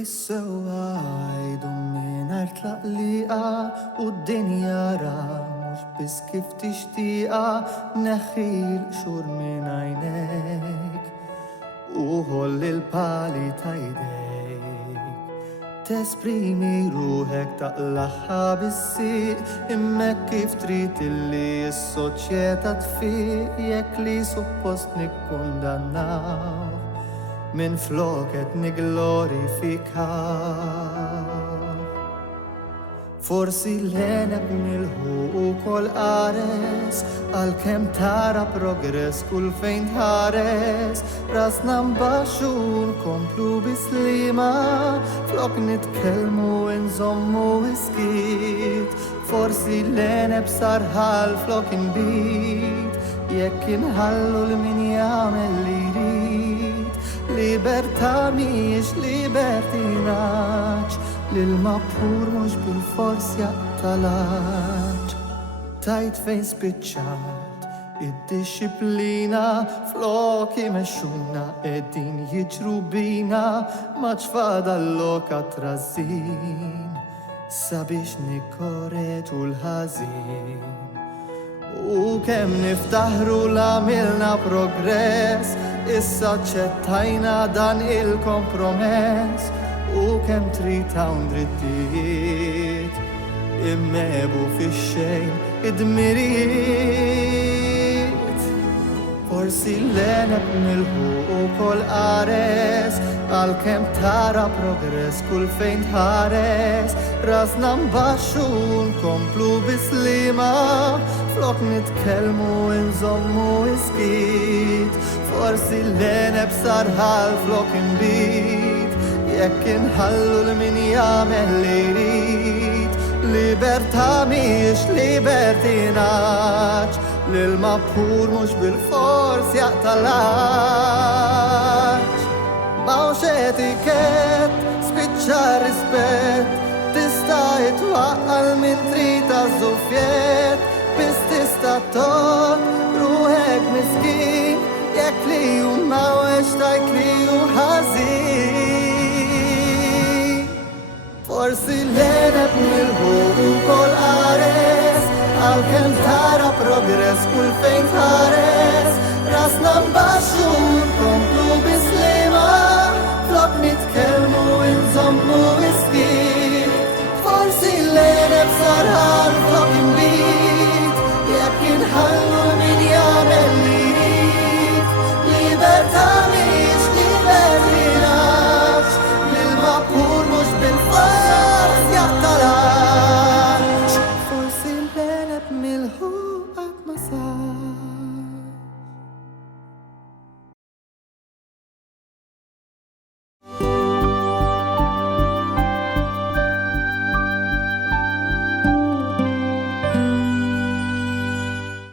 Is-sewwa għajdu mingħajr tlaqliqa u d-dinja ra mhux biss kif tixtieqa neħħi l-qxur minn għajnejk u ħolli l-pali ta' jdejk. Tesprimi ruħek taqlaħħa bis-sieq immek kif trid illi s-soċjetà tfiq jekk li suppost nikkundannaw min floket niglorifikaw. Forsi l-għeneb il-ħuq l-qares għal-kem tara progress kull fejn tħares rasna mbaxxu nkomplu bislima flok nitkellmu nżommu iskit. Forsi l-għeneb sarħal flok inbit jekk inħallu l-min jagħmel li jrid. Libertà mhijiex libertinaġġ l-mapur mhux bil-fors jaqtalaġġ. Tajt fejn spiċċat id-disciplina flok imexxuna qegħdin jiġru bina ma ċfada l-loka trażin sabiex nikkoreġu l-ħażin. U kemm niftaħru l-għamilna progress issa ċettajna dan il-kompromess u kemm trid hawn drittijiet immebu fix-xejn id-dmirijiet. Forsi l-għeneb il-ħuq l-qares għal-kemm tara progress kull fejn tħares rasna mbaxxu nkomplu bislima flok nitkellmu nżommu iskit. Forsi l-għeneb sarħal flok inbit jekk inħallu l-min jagħmel li jrid. Libertà mhijiex libertinaġġ l-mapur mhux bil-fors jaqtalaġġ. M'hawnx etikett spiċċa rispett tista' jitwaqqal min trid tażżufjett biss tista' tot ruħek miskin jekk li hu m'hawnx tajt li hu ħażin. Forsi l-għeneb il-ħuq l-qares għal-kemm tara progress kull fejn tħares rasna mbaxxu